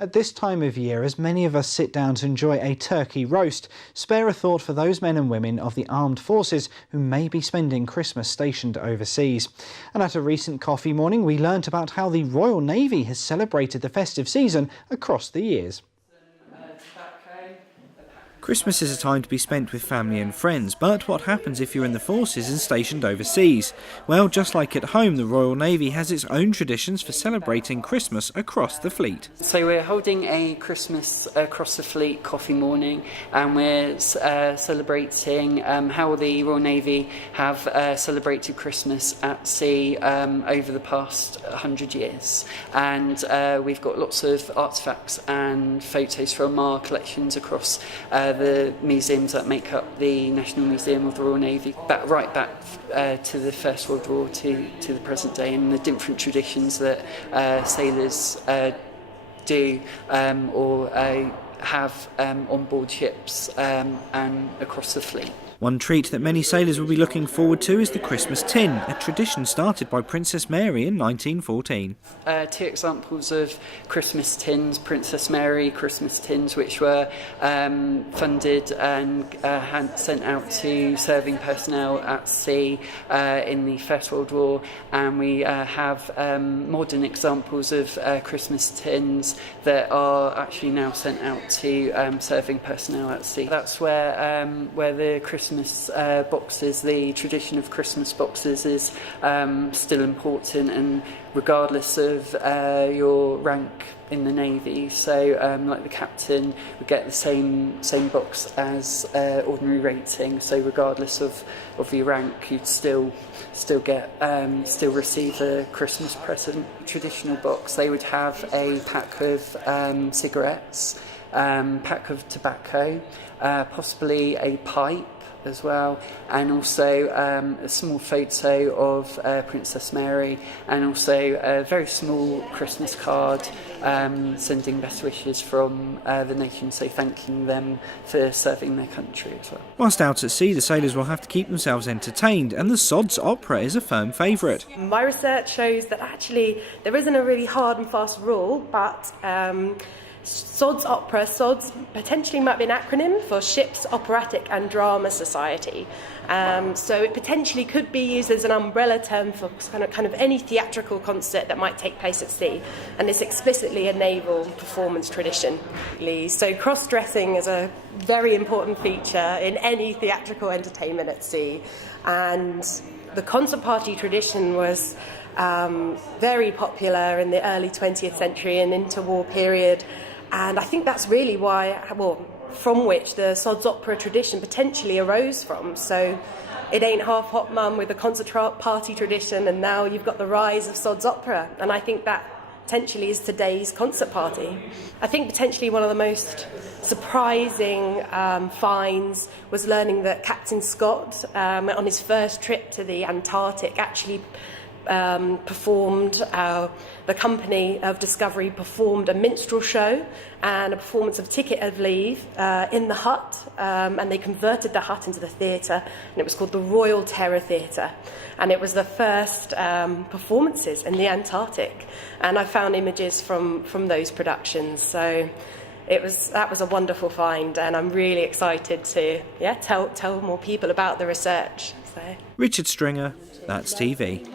At this time of year, as many of us sit down to enjoy a turkey roast, spare a thought for those men and women of the armed forces who may be spending Christmas stationed overseas. And at a recent coffee morning, we learnt about how the Royal Navy has celebrated the festive season across the years. Christmas is a time to be spent with family and friends, but what happens if you're in the forces and stationed overseas? Well, just like at home, the Royal Navy has its own traditions for celebrating Christmas across the fleet. So we're holding a Christmas across the fleet coffee morning, and we're celebrating how the Royal Navy have celebrated Christmas at sea over the past 100 years. And we've got lots of artefacts and photos from our collections across the museums that make up the National Museum of the Royal Navy, right back to the First World War to the present day, and the different traditions that sailors do or have on board ships and across the fleet. One treat that many sailors will be looking forward to is the Christmas tin, a tradition started by Princess Mary in 1914. Two examples of Christmas tins, Princess Mary Christmas tins, which were funded and sent out to serving personnel at sea in the First World War, and we have modern examples of Christmas tins that are actually now sent out to serving personnel at sea. That's where the Christmas boxes, the tradition of Christmas boxes is still important, and regardless of your rank in the Navy. So like the captain would get the same box as ordinary rating, so regardless of your rank, you'd still receive a Christmas present. Traditional box, they would have a pack of cigarettes, pack of tobacco, possibly a pipe as well, and also a small photo of Princess Mary, and also a very small Christmas card sending best wishes from the nation, so thanking them for serving their country as well. Whilst out at sea, the sailors will have to keep themselves entertained, and the Sods opera is a firm favourite. My research shows that actually there isn't a really hard and fast rule, but Sods Opera, Sods potentially might be an acronym for Ships Operatic and Drama Society. So it potentially could be used as an umbrella term for kind of any theatrical concert that might take place at sea. And it's explicitly a naval performance tradition. So cross-dressing is a very important feature in any theatrical entertainment at sea. And the concert party tradition was very popular in the early 20th century and interwar period. And I think that's really from which the Sods Opera tradition potentially arose from. So it ain't half hot, mum, with the concert party tradition, and now you've got the rise of Sods Opera. And I think that potentially is today's concert party. I think potentially one of the most surprising finds was learning that Captain Scott, on his first trip to the Antarctic, actually the company of Discovery performed a minstrel show and a performance of Ticket of Leave in the hut, and they converted the hut into the theatre, and it was called the Royal Terror Theatre, and it was the first performances in the Antarctic, and I found images from those productions. So that was a wonderful find, and I'm really excited to tell more people about the research. So. Richard Stringer, That's TV.